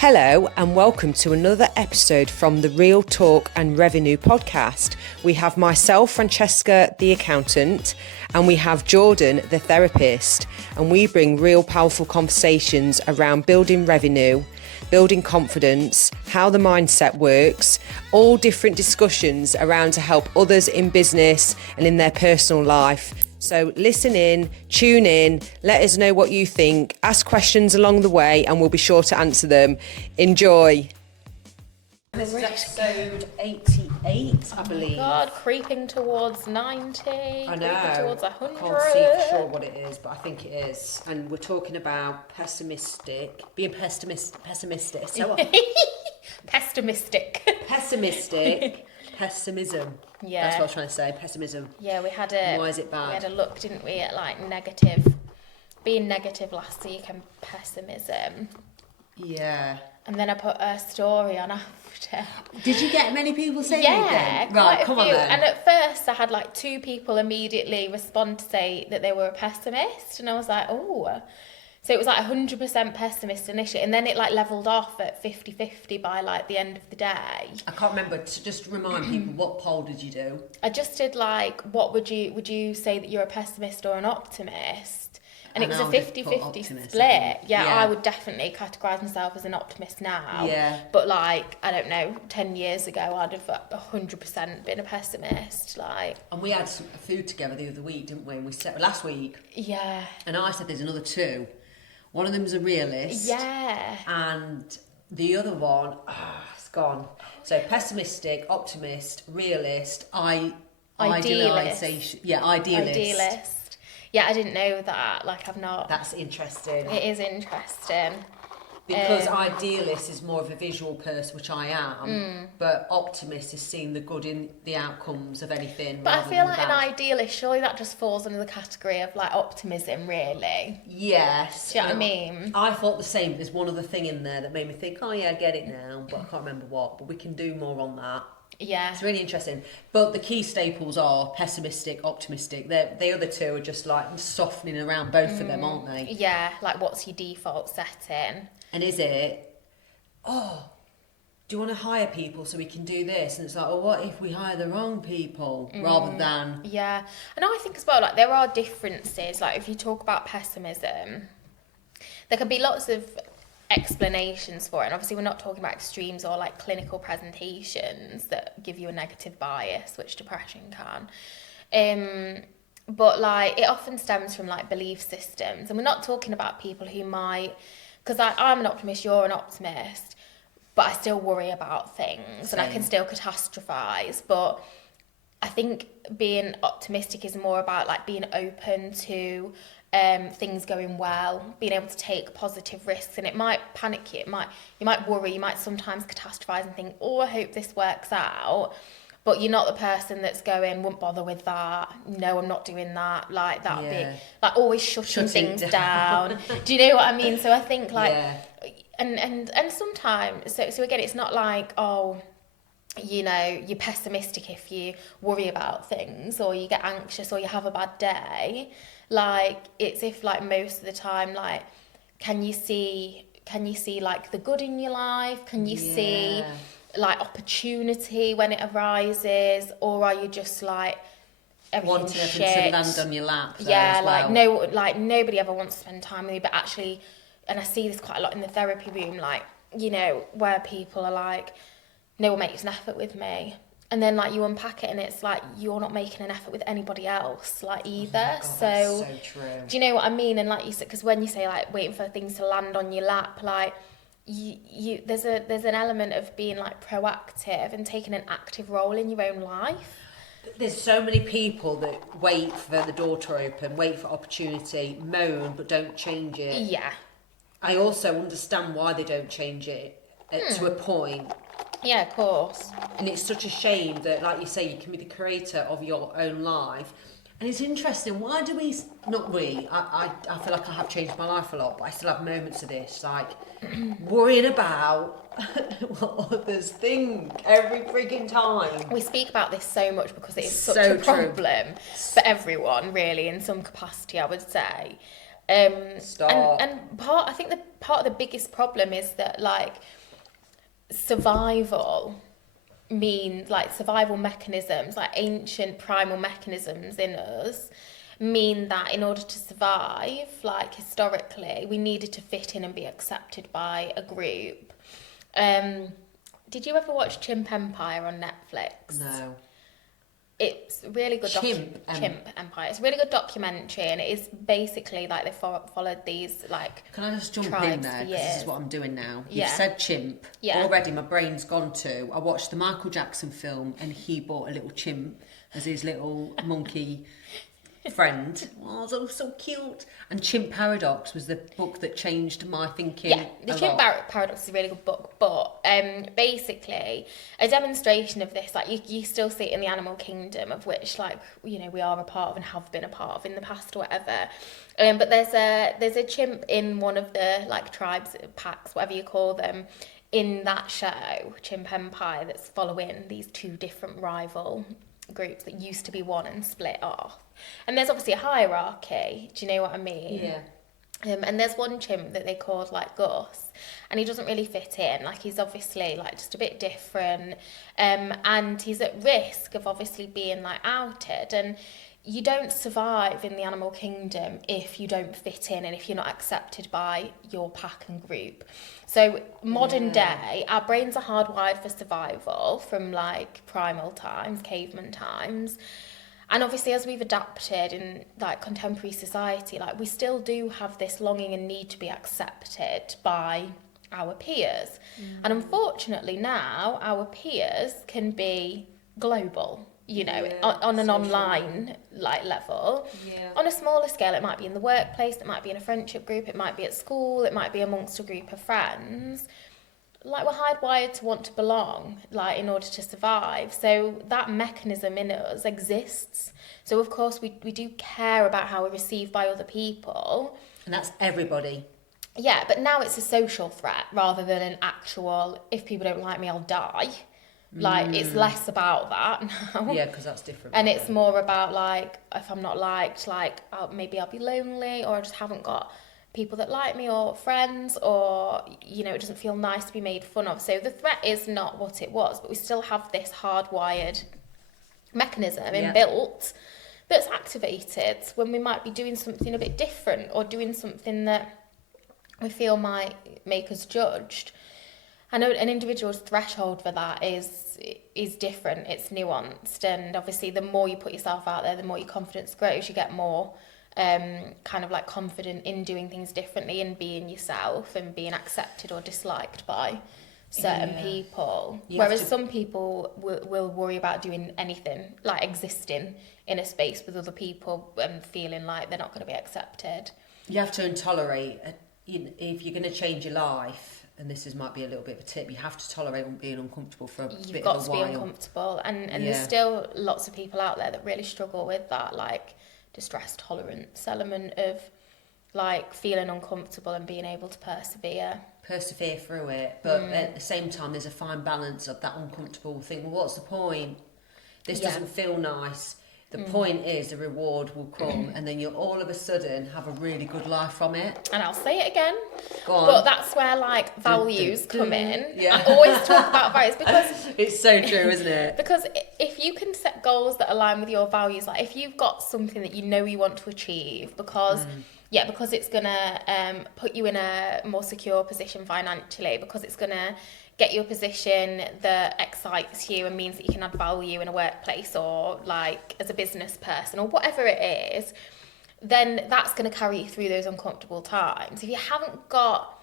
Hello and welcome to another episode from the Real Talk and Revenue podcast. We have myself, Francesca, the accountant, and we have Jordan, the therapist, and we bring real powerful conversations around building revenue, building confidence, how the mindset works, all different discussions around to help others in business and in their personal life. So listen in, tune in, let us know what you think, ask questions along the way and we'll be sure to answer them. Enjoy. This is episode 88, I believe. God, creeping towards 90, I know. creeping towards 100. I can't see for sure what it is, but I think it is. And we're talking about being pessimistic. So Pessimistic. Pessimism. Yeah. That's what I was trying to say, pessimism. Yeah, we had Why is it bad? We had a look, didn't we, at like being negative last week and pessimism. Yeah. And then I put a story on after. Did you get many people saying yeah, anything? Right, come on then. And at first I had like 2 people immediately respond to say that they were a pessimist. And I was like, oh. So it was like 100% pessimist initially. And then it like levelled off at 50-50 by like the end of the day. I can't remember. To just remind people, what poll did you do? I just did like, what would you say that you're a pessimist or an optimist? And it was a 50-50 split. Yeah, I would definitely categorise myself as an optimist now. Yeah. But like, I don't know, 10 years ago, I'd have 100% been a pessimist. Like. And we had some food together the other week, didn't we? And we said last week. Yeah. And I said there's another 2. One of them was a realist. Yeah. And the other one, it's gone. So pessimistic, optimist, realist, idealisation. Yeah, idealist. Yeah, I didn't know that. Like, I've not. That's interesting. It is interesting. Because idealist is more of a visual person, which I am, but optimist is seeing the good in the outcomes of anything. But I feel like an idealist, surely that just falls under the category of like optimism, really. Yes. Do you know what I mean? I thought the same. There's one other thing in there that made me think, oh yeah, I get it now, but I can't remember what. But we can do more on that. Yeah. It's really interesting. But the key staples are pessimistic, optimistic. The other 2 are just like softening around both of them, aren't they? Yeah, like what's your default setting? And is it, do you want to hire people so we can do this? And it's like, oh, what if we hire the wrong people rather than... Yeah. And I think as well, like there are differences. Like if you talk about pessimism, there can be lots of explanations for it. And obviously we're not talking about extremes or like clinical presentations that give you a negative bias, which depression can. But like it often stems from like belief systems. And we're not talking about people who might... Because I'm an optimist, you're an optimist, but I still worry about things. Same. And I can still catastrophise. But I think being optimistic is more about like being open to things going well, being able to take positive risks. And it might panic you, you might worry, you might sometimes catastrophise and think, oh, I hope this works out. But you're not the person that's going, won't bother with that. No, I'm not doing that. Like that big, like always shutting things down. Do you know what I mean? So I think like, and sometimes, so again, it's not like, oh, you know, you're pessimistic if you worry about things or you get anxious or you have a bad day. Like it's if like most of the time, like, can you see like the good in your life? Can you see like opportunity when it arises, or are you just like wanting everything to land on your lap? Yeah, like no, like nobody ever wants to spend time with you, but actually, and I see this quite a lot in the therapy room, like, you know, where people are like, no one makes an effort with me, and then like you unpack it and it's like you're not making an effort with anybody else like either. Oh my God, that's so true. Do you know what I mean? And like you said, because when you say like waiting for things to land on your lap, like you there's an element of being like proactive and taking an active role in your own life. There's so many people that wait for the door to open, wait for opportunity, moan but don't change it. Yeah. I also understand why they don't change it to a point. Yeah, of course. And it's such a shame that, like you say, you can be the creator of your own life. And it's interesting, why do we, not we, I feel like I have changed my life a lot, but I still have moments of this, like worrying about what others think every freaking time. We speak about this so much because it is such So a problem for everyone, really, in some capacity, I would say. Stop. And I think the part of the biggest problem is that like survival mechanisms, like ancient primal mechanisms in us, mean that in order to survive, like historically, we needed to fit in and be accepted by a group. Did you ever watch Chimp Empire on Netflix? No. It's really good. Chimp Empire. It's a really good documentary, and it is basically like they followed these like. Can I just jump in there? Because this is what I'm doing now. You've said chimp. Yeah. Already, my brain's gone to. I watched the Michael Jackson film, and he bought a little chimp as his little monkey friend. Oh, it was so cute. And Chimp Paradox was the book that changed my thinking. Yeah, the Chimp Paradox is a really good book, but basically a demonstration of this, like you still see it in the animal kingdom, of which like we are a part of and have been a part of in the past or whatever. But there's a chimp in one of the like tribes, packs, whatever you call them, in that show, Chimp Empire, that's following these two different rival groups that used to be one and split off. And there's obviously a hierarchy. Do you know what I mean? Yeah. And there's one chimp that they called like Gus, and he doesn't really fit in. Like he's obviously like just a bit different, and he's at risk of obviously being like outed. And you don't survive in the animal kingdom if you don't fit in and if you're not accepted by your pack and group. So modern day, our brains are hardwired for survival from like primal times, caveman times. And obviously as we've adapted in like contemporary society, like we still do have this longing and need to be accepted by our peers. And unfortunately now our peers can be global, on an online like level. Yeah. On a smaller scale, it might be in the workplace, it might be in a friendship group, it might be at school, it might be amongst a group of friends. Like we're hardwired to want to belong, like in order to survive. So that mechanism in us exists. So of course we do care about how we're received by other people. And that's everybody. Yeah, but now it's a social threat rather than an actual, if people don't like me, I'll die. Like it's less about that now. Yeah, because that's different. And it's more about like, if I'm not liked, like maybe I'll be lonely, or I just haven't got people that like me or friends, or it doesn't feel nice to be made fun of. So the threat is not what it was, but we still have this hardwired mechanism inbuilt that's activated when we might be doing something a bit different or doing something that we feel might make us judged. I know an individual's threshold for that is different, it's nuanced, and obviously the more you put yourself out there, the more your confidence grows, you get more kind of like confident in doing things differently and being yourself and being accepted or disliked by certain people. Whereas some people will worry about doing anything, like existing in a space with other people and feeling like they're not going to be accepted. You have to tolerate, if you're going to change your life, and might be a little bit of a tip, you have to tolerate being uncomfortable for a bit of a while. You've got to be uncomfortable. And there's still lots of people out there that really struggle with that, like distress tolerance element of like feeling uncomfortable and being able to persevere through it. But at the same time, there's a fine balance of that uncomfortable thing. Well, what's the point? This doesn't feel nice. The point is the reward will come, and then you'll all of a sudden have a really good life from it. And I'll say it again, Go on. but that's where like values come in. Yeah. I always talk about values because it's so true, isn't it? Because if you can set goals that align with your values, like if you've got something that you want to achieve, because it's gonna put you in a more secure position financially, because it's gonna get you a position that excites you and means that you can add value in a workplace or like as a business person or whatever it is, then that's going to carry you through those uncomfortable times. If you haven't got,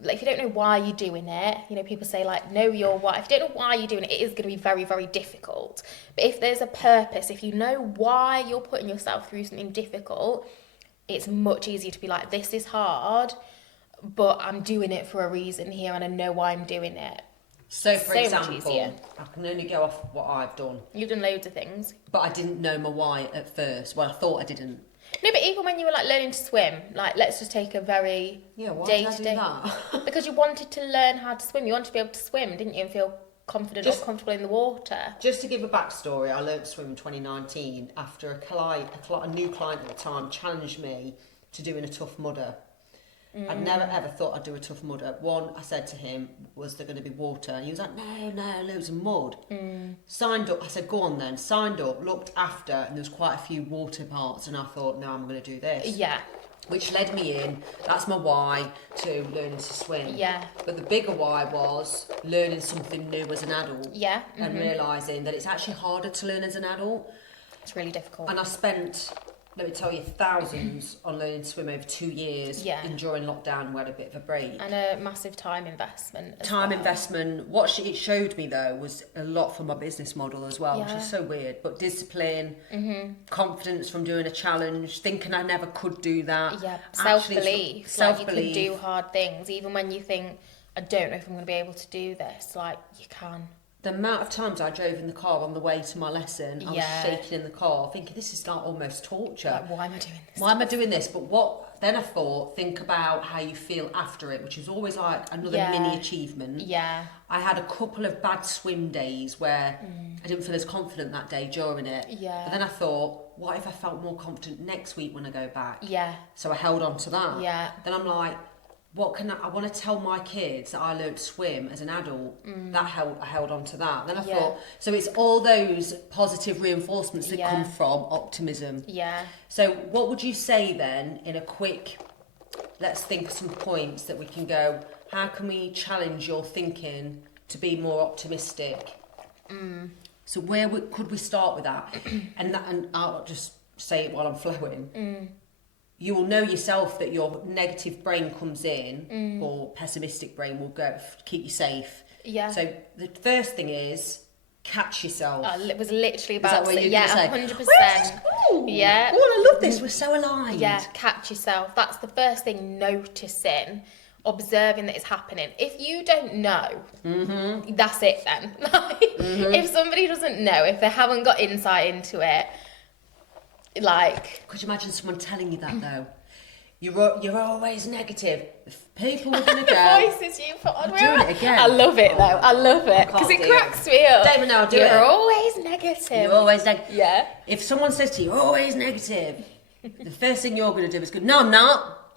like, if you don't know why you're doing it, people say like, know your why. If you don't know why you're doing it, it is going to be very, very difficult. But if there's a purpose, if you know why you're putting yourself through something difficult, it's much easier to be like, this is hard, but I'm doing it for a reason here and I know why I'm doing it. So, for example, much easier. I can only go off what I've done. You've done loads of things. But I didn't know my why at first. Well, I thought I didn't. No, but even when you were like learning to swim, like let's just take a very why day-to-day. did I do that? Because you wanted to learn how to swim. You wanted to be able to swim, didn't you? And feel confident or comfortable in the water. Just to give a backstory, I learned to swim in 2019 after a new client at the time challenged me to doing a tough mudder. I'd never ever thought I'd do a tough mudder. One, I said to him, was there going to be water? And he was like, no, loads of mud. Signed up. I said, go on then. Signed up, looked after, and there was quite a few water parts, and I thought, no, I'm going to do this. Yeah. Which led me in, that's my why, to learning to swim. Yeah. But the bigger why was learning something new as an adult. Yeah. And realising that it's actually harder to learn as an adult. It's really difficult. And I spent, let me tell you, thousands on learning to swim over 2 years. Yeah. And during lockdown, we had a bit of a break. And a massive time investment as Time well. investment. What it showed me, though, was a lot for my business model as well, which Yeah. is so weird. But discipline, confidence from doing a challenge, thinking I never could do that. Yeah, Actually, self-belief. self-belief. Like, you can do hard things, even when you think, I don't know if I'm going to be able to do this. Like, you can. The amount of times I drove in the car on the way to my lesson, I was shaking in the car, thinking this is like almost torture. Like, why am I doing this? Why am I doing this? But then I thought, think about how you feel after it, which is always like another mini achievement. Yeah. I had a couple of bad swim days where I didn't feel as confident that day during it. Yeah. But then I thought, what if I felt more confident next week when I go back? Yeah. So I held on to that. Yeah. Then I'm like, what can I want to tell my kids that I learned to swim as an adult? I held on to that. Then I thought, so it's all those positive reinforcements that come from optimism. Yeah. So what would you say then in a quick, let's think of some points that we can go, how can we challenge your thinking to be more optimistic? So where could we start with that? And I'll just say it while I'm flowing. You will know yourself that your negative brain comes in, or pessimistic brain will go keep you safe. Yeah. So the first thing is catch yourself. It was literally about Is that what to say, you're yeah, gonna say? 100%. Where's school? Yeah. Oh, I love this. We're so aligned. Yeah, catch yourself. That's the first thing, noticing, observing that it's happening. If you don't know, that's it then. If somebody doesn't know, if they haven't got insight into it, like... Could you imagine someone telling you that though? You're always negative. If people are going to go... Voices you put on. I'm doing it again. I love it though. I love it. Because it cracks me up. Don't even know I'll do You're it. always negative. You're always negative. Yeah. If someone says to you, you're always negative, the first thing you're going to do is go, no, I'm not.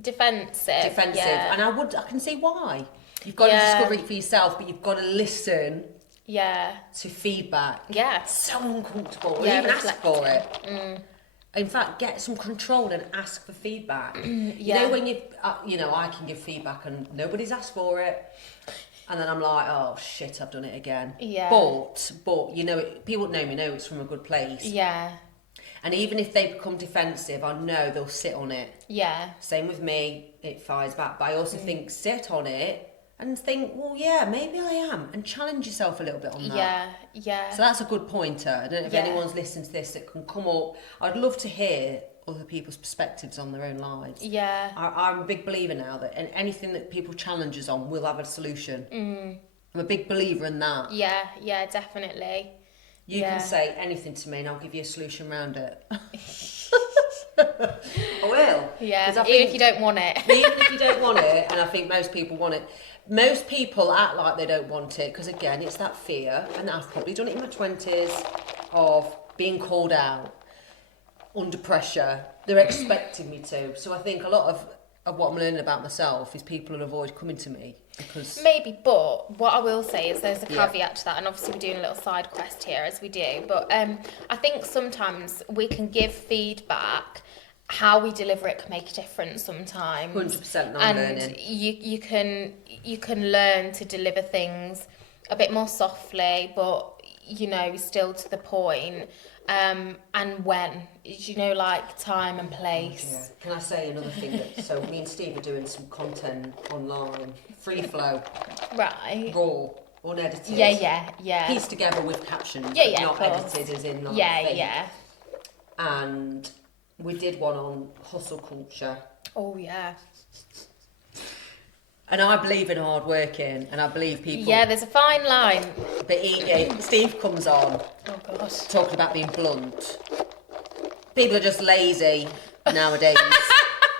Defensive. Yeah. And I can see why. You've got to discover it for yourself, but you've got to listen to feedback. Yeah. It's so uncomfortable. Yeah, Even ask for it. In fact, get some control and ask for feedback. You know when I can give feedback and nobody's asked for it, and then I'm like, oh shit, I've done it again. Yeah. But people that know me know it's from a good place. Yeah. And even if they become defensive, I know they'll sit on it. Yeah. Same with me, it fires back. But I also think sit on it and think, well, yeah, maybe I am, and challenge yourself a little bit on that. Yeah, yeah. So that's a good pointer. I don't know if anyone's listening to this that can come up. I'd love to hear other people's perspectives on their own lives. Yeah. I'm a big believer now that anything that people challenge us on will have a solution. I'm a big believer in that. Yeah, yeah, definitely. You can say anything to me and I'll give you a solution around it. I will. Yeah, even if you don't want it. Even if you don't want it, and I think most people want it. Most people act like they don't want it because, again, it's that fear, and I've probably done it in my 20s, of being called out under pressure. They're expecting me to. So I think a lot of what I'm learning about myself is people will avoid coming to me because... Maybe, but what I will say is there's a caveat to that, and obviously we're doing a little side quest here as we do, but I think sometimes we can give feedback. How we deliver it can make a difference sometimes. 100% non-learning. And you can learn to deliver things a bit more softly, but still to the point. And when, like time and place. Yeah. Can I say another thing? So me and Steve are doing some content online, free flow, Right. raw, unedited. Yeah. Pieced together with captions, Yeah, not of course. edited as in like fake. Yeah. And we did one on hustle culture. Oh, yeah. And I believe in hard working, and I believe people... Yeah, there's a fine line. But Steve comes on, Oh, God. talking about being blunt. People are just lazy nowadays,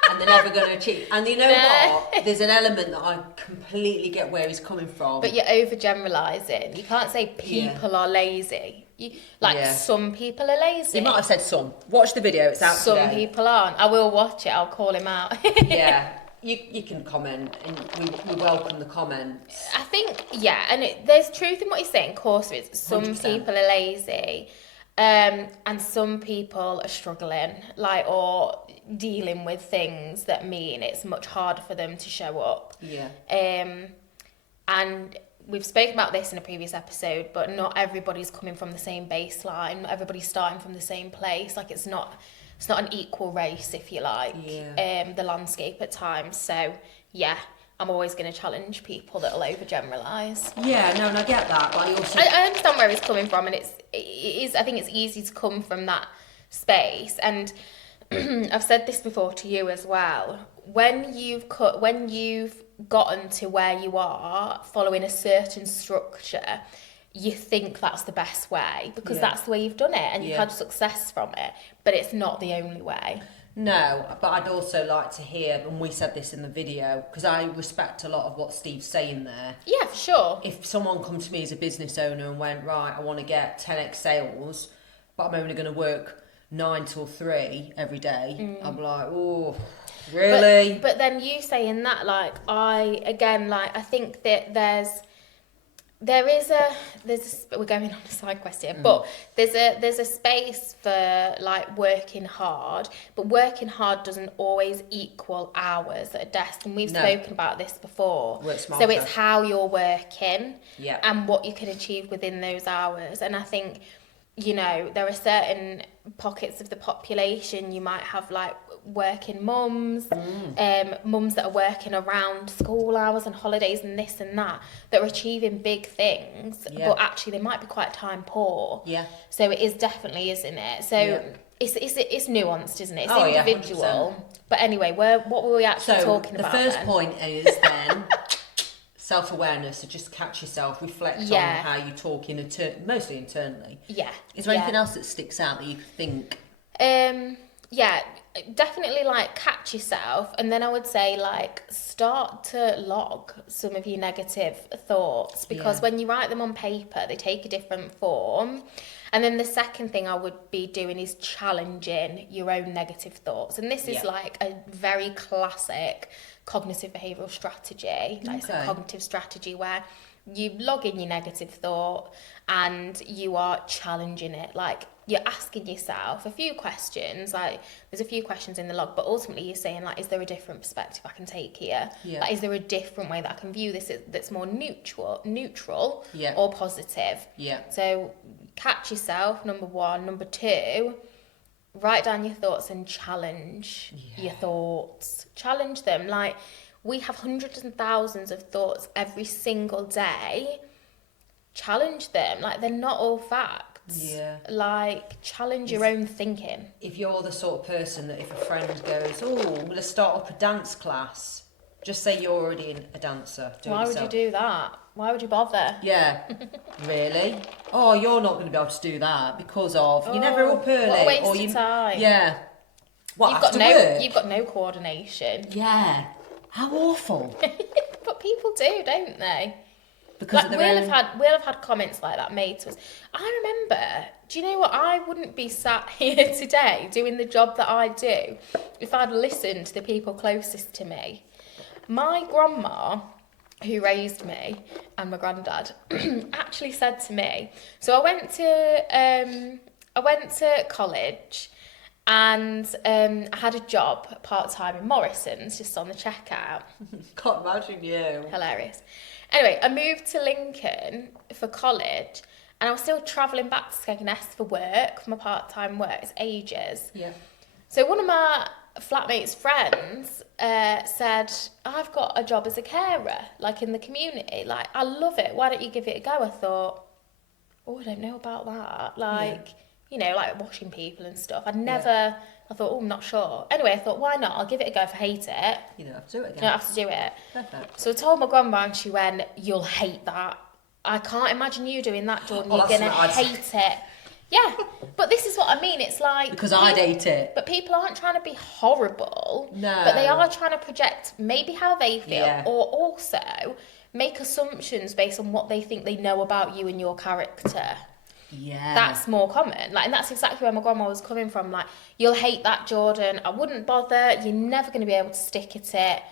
and they're never going to achieve. And you know what? There's an element that I completely get where he's coming from. But you're overgeneralising. You can't say people are lazy. Some people are lazy. He might have said some. Watch the video, it's out Some today. people aren't. I will watch it, I'll call him out. Yeah, you can comment, and we welcome the comments. I think, and there's truth in what you're saying, of course there is. Some 100%. people are lazy, and some people are struggling, or dealing with things that mean it's much harder for them to show up. Yeah. And we've spoken about this in a previous episode, but not everybody's coming from the same baseline. Not everybody's starting from the same place. It's not an equal race, if you like. Yeah. The landscape at times. So yeah, I'm always going to challenge people that'll overgeneralise. Yeah, no, and I get that, but I understand where he's coming from, and it is. I think it's easy to come from that space, and I've said this before to you as well. When you've gotten to where you are, following a certain structure, you think that's the best way because that's the way you've done it, and you've had success from it. But it's not the only way. No, but I'd also like to hear, and we said this in the video, because I respect a lot of what Steve's saying there. Yeah, for sure. If someone come to me as a business owner and went, right, I want to get 10x sales, but I'm only going to work 9 till 3 every day, I'm like, oh, really? But then you saying that, I think that we're going on a side quest here, but there's a space for working hard, but working hard doesn't always equal hours at a desk, and we've spoken about this before. So it's how you're working and what you can achieve within those hours. And I think, there are certain pockets of the population, you might have working mums, mums that are working around school hours and holidays and this and that are achieving big things, but actually they might be quite time poor. Yeah. So it is definitely, isn't it? So it's nuanced, isn't it? It's individual. 100%. But anyway, what were we actually talking about? The first point is then self-awareness, so just catch yourself, reflect on how you talk mostly internally. Yeah. Is there anything else that sticks out that you think? Definitely catch yourself, and then I would say start to log some of your negative thoughts, because when you write them on paper they take a different form. And then the second thing I would be doing is challenging your own negative thoughts, and this is a very classic cognitive behavioural strategy. It's a cognitive strategy where you log in your negative thought and you are challenging it. You're asking yourself a few questions, there's a few questions in the log, but ultimately you're saying is there a different perspective I can take here? Is there a different way that I can view this that's more neutral or positive? So catch yourself, number one. Number two, write down your thoughts and challenge your thoughts. Challenge them. We have hundreds and thousands of thoughts every single day. Challenge them. They're not all facts. Challenge your own thinking. If you're the sort of person that if a friend goes, oh, I'm going to start up a dance class, just say you're already a dancer. Why would you do that? Why would you bother? Yeah. Really? Oh, you're not going to be able to do that because of you're never up early. What a waste of time. Yeah. You've got no coordination. Yeah. How awful. But people do, don't they? Because we'll have had comments like that made to us. I remember, do you know what? I wouldn't be sat here today doing the job that I do if I'd listened to the people closest to me. My grandma, who raised me, and my granddad actually said to me, so I went to college, and I had a job part-time in Morrison's, just on the checkout. Can't imagine you. Hilarious. Anyway, I moved to Lincoln for college, and I was still travelling back to Skegness for work, for my part-time work. It's ages. Yeah. So one of my flatmate's friends said, I've got a job as a carer, in the community. I love it. Why don't you give it a go? I thought, I don't know about that. Washing people and stuff. I thought, I'm not sure. Anyway, I thought, why not? I'll give it a go if I hate it. You don't have to do it again. You don't have to do it. Perfect. So I told my grandma, and she went, you'll hate that. I can't imagine you doing that, Jordan. You're going to hate it. Yeah, but this is what I mean. It's because I'd hate it. But people aren't trying to be horrible. No. But they are trying to project maybe how they feel, or also make assumptions based on what they think they know about you and your character. Yeah. That's more common. Like, and that's exactly where my grandma was coming from. Like, you'll hate that, Jordan. I wouldn't bother. You're never going to be able to stick at it.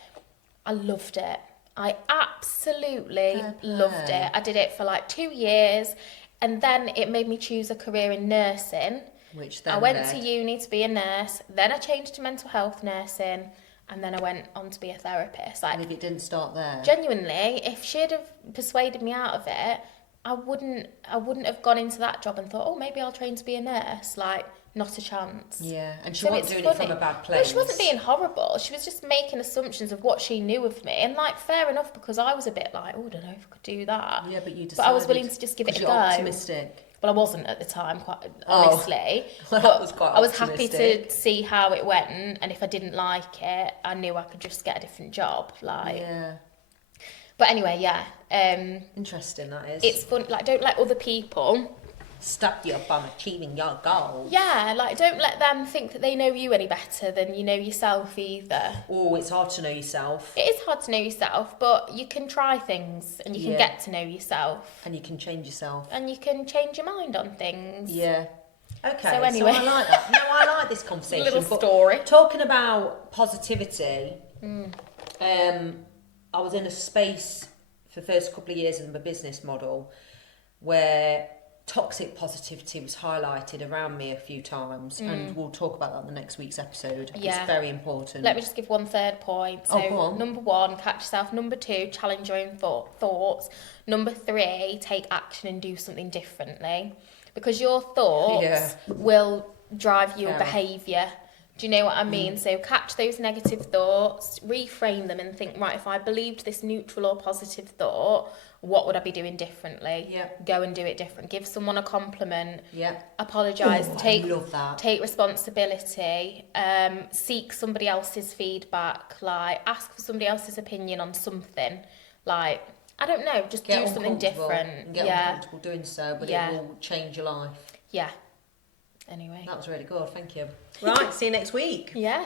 I loved it. I absolutely loved it. I did it for like 2 years, and then it made me choose a career in nursing. Which then I went to uni to be a nurse, then I changed to mental health nursing, and then I went on to be a therapist. Like, and if it didn't start there, genuinely, if she'd have persuaded me out of it, I wouldn't have gone into that job and thought, oh, maybe I'll train to be a nurse. Like, not a chance. Yeah, and she wasn't doing it from a bad place. No, she wasn't being horrible. She was just making assumptions of what she knew of me. And, like, fair enough, because I was a bit like, oh, I don't know if I could do that. Yeah, but you decided... But I was willing to just give it a go. You're optimistic. Well, I wasn't at the time, quite honestly. Well, that was quite I was happy optimistic. to see how it went, and if I didn't like it, I knew I could just get a different job. Like, yeah. But anyway, yeah. Interesting, that is. It's fun. Like, don't let other people stop you from achieving your goals. Yeah, like, don't let them think that they know you any better than you know yourself either. Oh, it's hard to know yourself. It is hard to know yourself, but you can try things and you can get to know yourself. And you can change yourself. And you can change your mind on things. Yeah. Okay, so anyway. I like that. No, I like this conversation. Little story. Talking about positivity, I was in a space for the first couple of years of my business model where toxic positivity was highlighted around me a few times, and we'll talk about that in the next week's episode. Yeah. It's very important. Let me just give one third point. So, go on. Number 1, catch yourself. Number 2, challenge your own thoughts. Number 3, take action and do something differently. Because your thoughts will drive your behaviour. Do you know what I mean? So catch those negative thoughts, reframe them and think, right, if I believed this neutral or positive thought, what would I be doing differently? Yeah. Go and do it different. Give someone a compliment. Yeah. Apologise. I love that. Take responsibility. Seek somebody else's feedback. Like, ask for somebody else's opinion on something. Like, I don't know, just do something different. Get uncomfortable doing so, but it will change your life. Yeah. Anyway. That was really good, thank you. Right, see you next week. Yeah.